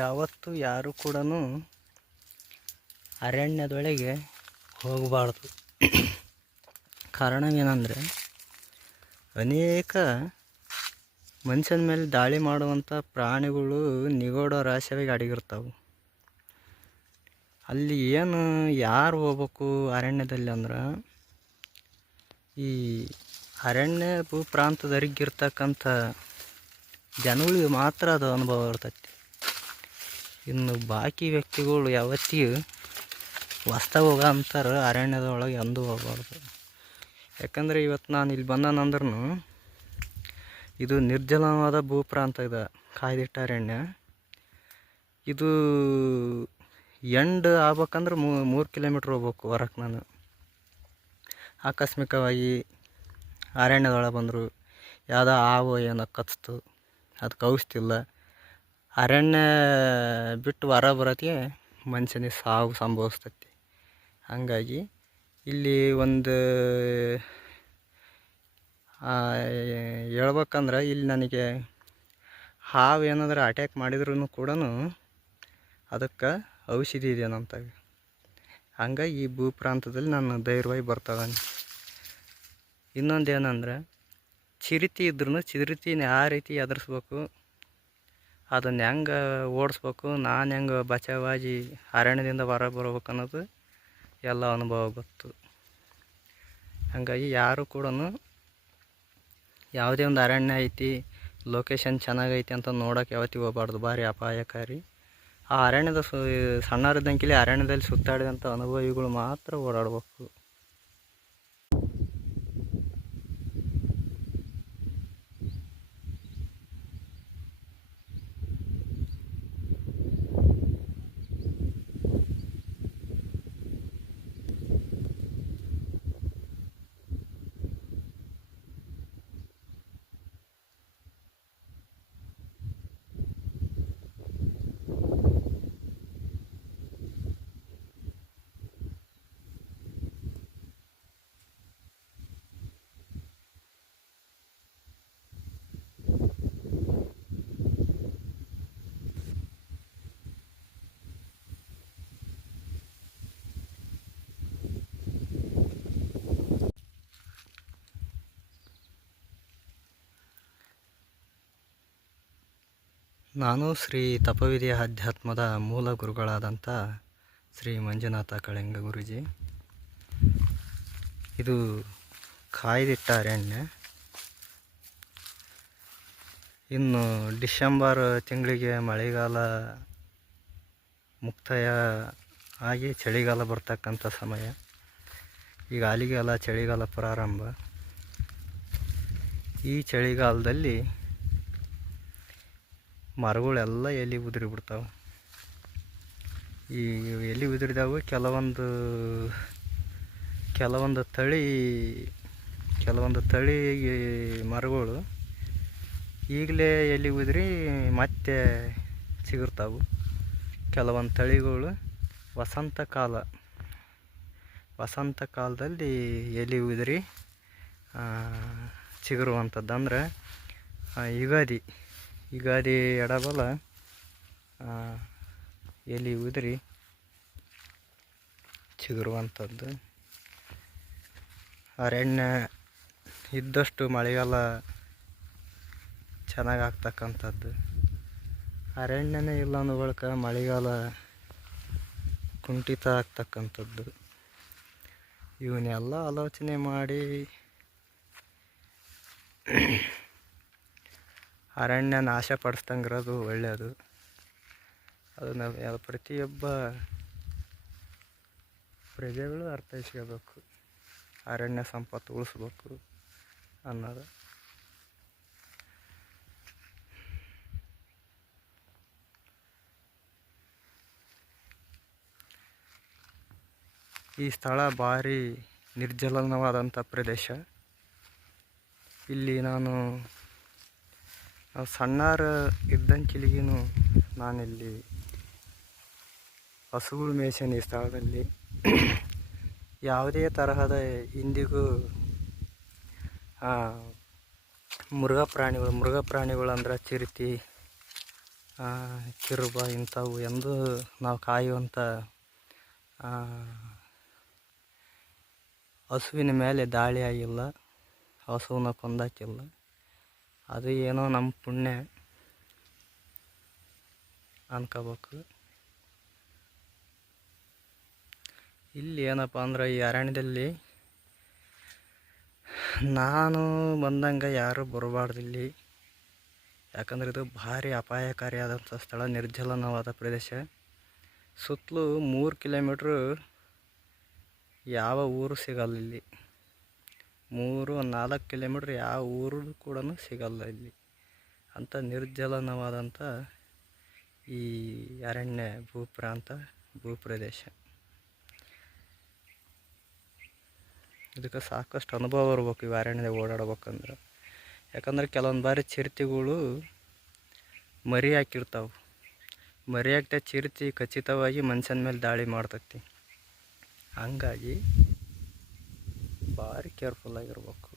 ಯಾವತ್ತೂ ಯಾರು ಕೂಡ ಅರಣ್ಯದೊಳಗೆ ಹೋಗಬಾರ್ದು. ಕಾರಣವೇನೆಂದರೆ ಅನೇಕ ಮನುಷ್ಯನ ಮೇಲೆ ದಾಳಿ ಮಾಡುವಂಥ ಪ್ರಾಣಿಗಳು ನಿಗೂಢ ರಹಸ್ಯವಾಗಿ ಅಡಗಿರ್ತಾವೆ. ಅಲ್ಲಿ ಏನು ಯಾರು ಹೋಗ್ಬೇಕು ಅರಣ್ಯದಲ್ಲಿ ಅಂದ್ರೆ, ಈ ಅರಣ್ಯ ಭೂಪ್ರಾಂತದರಿಗಿರ್ತಕ್ಕಂಥ ಜನಗಳಿಗೆ ಮಾತ್ರ ಅದು ಅನುಭವ ಇರ್ತೈತಿ. ಇನ್ನು ಬಾಕಿ ವ್ಯಕ್ತಿಗಳು ಯಾವತ್ತಿಗೂ ಹೊಸ್ದಾಗಿ ಹೋಗೋ ಅಂತಾರೆ ಅರಣ್ಯದೊಳಗೆ ಎಂದೂ ಹೋಗಬಾರ್ದು. ಯಾಕಂದರೆ ಇವತ್ತು ನಾನು ಇಲ್ಲಿ ಬಂದನಂದ್ರೂ ಇದು ನಿರ್ಜಲವಾದ ಭೂಪ್ರಾಂತ ಇದೆ, ಕಾಯ್ದಿಟ್ಟ ಅರಣ್ಯ. ಇದು ಎಂಡ್ ಆಗ್ಬೇಕಂದ್ರೆ 3 ಕಿಲೋಮೀಟ್ರ್ ಹೋಗ್ಬೇಕು ಹೊರಕ್ಕೆ. ನಾನು ಆಕಸ್ಮಿಕವಾಗಿ ಅರಣ್ಯದೊಳಗೆ ಬಂದರು, ಯಾವುದೋ ಹಾವು ಏನೋ ಕಚ್ತು, ಅದಕ್ಕೆ ಔಷಧಿಲ್ಲ, ಅರಣ್ಯ ಬಿಟ್ಟು ಹೊರ ಬರೋತ್ತಿಗೆ ಮನುಷ್ಯನಿಗೆ ಸಾವು ಸಂಭವಿಸ್ತೈತಿ. ಹಾಗಾಗಿ ಇಲ್ಲಿ ಒಂದು ಹೇಳ್ಬೇಕಂದ್ರೆ, ಇಲ್ಲಿ ನನಗೆ ಹಾವು ಏನಾದರೂ ಅಟ್ಯಾಕ್ ಮಾಡಿದ್ರೂ ಕೂಡ ಅದಕ್ಕೆ ಔಷಧಿ ಇದೆಯೇನಂತ. ಹಂಗಾಗಿ ಈ ಭೂಪ್ರಾಂತದಲ್ಲಿ ನಾನು ಧೈರ್ಯವಾಗಿ ಬರ್ತಾಯಿದ್ದಾನೆ. ಇನ್ನೊಂದು ಏನಂದರೆ, ಚಿರತೆ ಇದ್ರೂ ಚಿರತೆನ ಯಾವ ರೀತಿ ಎದುರಿಸ್ಬೇಕು, ಅದನ್ನು ಹೆಂಗೆ ಓಡಿಸ್ಬೇಕು, ನಾನು ಹೆಂಗೆ ಬಚಾವಾಗಿ ಅರಣ್ಯದಿಂದ ಹೊರ ಬರ್ಬೇಕು ಅನ್ನೋದು ಎಲ್ಲ ಅನುಭವ ಗೊತ್ತು. ಹಾಗಾಗಿ ಯಾರು ಕೂಡ ಯಾವುದೇ ಒಂದು ಅರಣ್ಯ ಐತಿ, ಲೊಕೇಶನ್ ಚೆನ್ನಾಗೈತಿ ಅಂತ ನೋಡೋಕೆ ಯಾವತ್ತಿಗೂ ಹೋಗಬಾರ್ದು. ಭಾರಿ ಅಪಾಯಕಾರಿ. ಆ ಅರಣ್ಯದ ಸಣ್ಣರಿದ್ದಂಕಿಲಿ ಅರಣ್ಯದಲ್ಲಿ ಸುತ್ತಾಡಿದಂಥ ಅನುಭವಿಗಳು ಮಾತ್ರ ಓಡಾಡಬೇಕು. ನಾನು ಶ್ರೀ ತಪವಿದ್ಯಾ ಅಧ್ಯಾತ್ಮದ ಮೂಲ ಗುರುಗಳಾದಂಥ ಶ್ರೀ ಮಂಜುನಾಥ ಕಳಿಂಗ ಗುರೂಜಿ. ಇದು ಕಾಯ್ದಿಟ್ಟ ಅರಣ್ಯ. ಇನ್ನು ಡಿಸೆಂಬರ್ ತಿಂಗಳಿಗೆ ಮಳೆಗಾಲ ಮುಕ್ತಾಯ ಆಗಿ ಚಳಿಗಾಲ ಬರ್ತಕ್ಕಂಥ ಸಮಯ. ಈಗ ಅಲಿಗಾಲ, ಚಳಿಗಾಲ ಪ್ರಾರಂಭ. ಈ ಚಳಿಗಾಲದಲ್ಲಿ ಮರಗಳೆಲ್ಲ ಎಲೆ ಉದುರಿ ಬಿಡ್ತಾವೆ. ಈ ಎಲೆ ಉದುರಿದಾವು ಕೆಲವೊಂದು ತಳಿ ಮರಗಳು ಈಗಲೇ ಎಲೆ ಉದುರಿ ಮತ್ತೆ ಚಿಗುರ್ತಾವು. ಕೆಲವೊಂದು ತಳಿಗಳು ವಸಂತ ಕಾಲದಲ್ಲಿ ಎಲೆ ಉದುರಿ ಚಿಗುರುವಂಥದ್ದು. ಅಂದರೆ ಯುಗಾದಿ ಎಡಬಲ ಎಲೆ ಉದುರಿ ಚಿಗುರುವಂಥದ್ದು. ಅರಣ್ಯ ಇದ್ದಷ್ಟು ಮಳೆಗಾಲ ಚೆನ್ನಾಗಾಗ್ತಕ್ಕಂಥದ್ದು. ಅರಣ್ಯನೇ ಇಲ್ಲ ಅನ್ನೋ ಬಳಿಕ ಮಳೆಗಾಲ ಕುಂಠಿತ ಆಗ್ತಕ್ಕಂಥದ್ದು. ಇವನ್ನೆಲ್ಲ ಆಲೋಚನೆ ಮಾಡಿ ಅರಣ್ಯ ನಾಶ ಪಡಿಸ್ದಂಗಿರೋದು ಒಳ್ಳೆಯದು. ಅದನ್ನು ಪ್ರತಿಯೊಬ್ಬ ಪ್ರಜೆಗಳು ಅರ್ಥೈಸ್ಕೋಬೇಕು. ಅರಣ್ಯ ಸಂಪತ್ತು ಉಳಿಸ್ಬೇಕು ಅನ್ನೋದು. ಈ ಸ್ಥಳ ಭಾರಿ ನಿರ್ಜಲವಾದಂಥ ಪ್ರದೇಶ. ಇಲ್ಲಿ ನಾವು ಸಣ್ಣಾರ ಇದ್ದಂಕಿಲಿಗೂ ನಾನಿಲ್ಲಿ ಹಸುಗಳು ಮೇಯ್ಸೇನಿ. ಈ ಸ್ಥಳದಲ್ಲಿ ಯಾವುದೇ ತರಹದ ಇಂದಿಗೂ ಮೃಗ ಪ್ರಾಣಿಗಳು ಅಂದ್ರೆ ಚಿರತೆ, ಕಿರುಬ ಇಂಥವು ಎಂದು ನಾವು ಕಾಯುವಂಥ ಹಸುವಿನ ಮೇಲೆ ದಾಳಿ ಆಗಿಲ್ಲ, ಹಸುವನ್ನ ಕೊಂದಾಕಿಲ್ಲ. ಅದು ಏನೋ ನಮ್ಮ ಪುಣ್ಯ ಅನ್ಕೋಬೇಕು. ಇಲ್ಲಿ ಏನಪ್ಪ ಅಂದ್ರೆ ಈ ಅರಣ್ಯದಲ್ಲಿ ನಾನು ಬಂದಂಗೆ ಯಾರೂ ಬರಬಾರ್ದು ಇಲ್ಲಿ. ಯಾಕಂದ್ರೆ ಇದು ಭಾರಿ ಅಪಾಯಕಾರಿಯಾದಂಥ ಸ್ಥಳ, ನಿರ್ಜಲನವಾದ ಪ್ರದೇಶ. ಸುತ್ತಲೂ 3 ಕಿಲೋಮೀಟ್ರ್ ಯಾವ ಊರು ಸಿಗಲ್ಲ ಇಲ್ಲಿ. 3-4 ಕಿಲೋಮೀಟ್ರ್ ಯಾವ ಊರು ಕೂಡ ಸಿಗಲ್ಲ ಇಲ್ಲಿ. ಅಂಥ ನಿರ್ಜಲನವಾದಂಥ ಈ ಅರಣ್ಯ ಭೂಪ್ರದೇಶ. ಇದಕ್ಕೆ ಸಾಕಷ್ಟು ಅನುಭವ ಇರ್ಬೇಕು ಇವು ಅರಣ್ಯದಾಗ ಓಡಾಡ್ಬೇಕಂದ್ರೆ. ಯಾಕಂದ್ರೆ ಕೆಲವೊಂದು ಬಾರಿ ಚಿರತೆಗಳು ಮರಿ ಹಾಕಿರ್ತಾವೆ. ಮರಿ ಹಾಕ್ತಾ ಚಿರತೆ ಖಚಿತವಾಗಿ ಮನುಷ್ಯನ ಮೇಲೆ ದಾಳಿ ಮಾಡ್ತೈತಿ. ಹಂಗಾಗಿ ಭಾರಿ ಕೇರ್ಫುಲ್ಲಾಗಿರ್ಬೇಕು.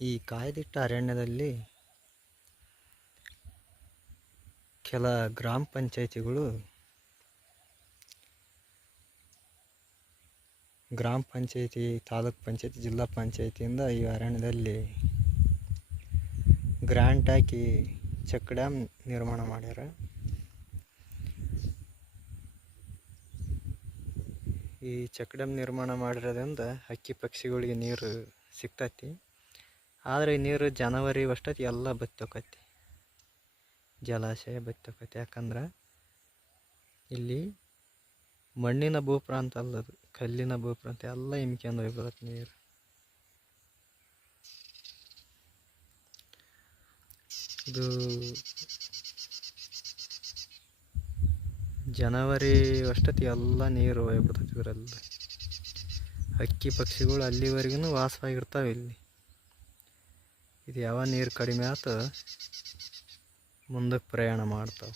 ಈ ಕಾಯ್ದಿಟ್ಟ ಅರಣ್ಯದಲ್ಲಿ ಕೆಲ ಗ್ರಾಮ ಪಂಚಾಯಿತಿಗಳು, ಗ್ರಾಮ ಪಂಚಾಯಿತಿ, ತಾಲೂಕ್ ಪಂಚಾಯಿತಿ, ಜಿಲ್ಲಾ ಪಂಚಾಯಿತಿಯಿಂದ ಈ ಅರಣ್ಯದಲ್ಲಿ ಗ್ರ್ಯಾಂಟ್ ಹಾಕಿ ಚೆಕ್ ಡ್ಯಾಮ್ ನಿರ್ಮಾಣ ಮಾಡ್ಯಾರ. ಈ ಚೆಕ್ ಡ್ಯಾಮ್ ನಿರ್ಮಾಣ ಮಾಡಿರೋದ್ರಿಂದ ಹಕ್ಕಿ ಪಕ್ಷಿಗಳಿಗೆ ನೀರು ಸಿಗ್ತೈತಿ. ಆದರೆ ಈ ನೀರು ಜನವರಿ ಅಷ್ಟೊತ್ತಿಗೆ ಎಲ್ಲ ಬತ್ತೋಕೈತಿ, ಜಲಾಶಯ ಬತ್ತೋಕೈತಿ. ಯಾಕಂದ್ರೆ ಇಲ್ಲಿ ಮಣ್ಣಿನ ಭೂಪ್ರಾಂತ ಅಲ್ಲದು, ಕಲ್ಲಿನ ಭೂಪ್ರಾಂತ. ಎಲ್ಲ ಹಿಂಕ್ಯಂದು ಹೋಗ್ಬಿಡತ್ತೆ ನೀರು. ಇದು ಜನವರಿ ಅಷ್ಟೊತ್ತಿಗೆ ಎಲ್ಲ ನೀರು ಹೋಗ್ಬಿಡ್ತೈತಿ ಇದರಲ್ಲಿ. ಹಕ್ಕಿ ಪಕ್ಷಿಗಳು ಅಲ್ಲಿವರೆಗೂ ವಾಸವಾಗಿರ್ತಾವೆ ಇಲ್ಲಿ. ಇದು ಯಾವ ನೀರು ಕಡಿಮೆ ಆಯ್ತು ಮುಂದಕ್ಕೆ ಪ್ರಯಾಣ ಮಾಡ್ತಾವೆ.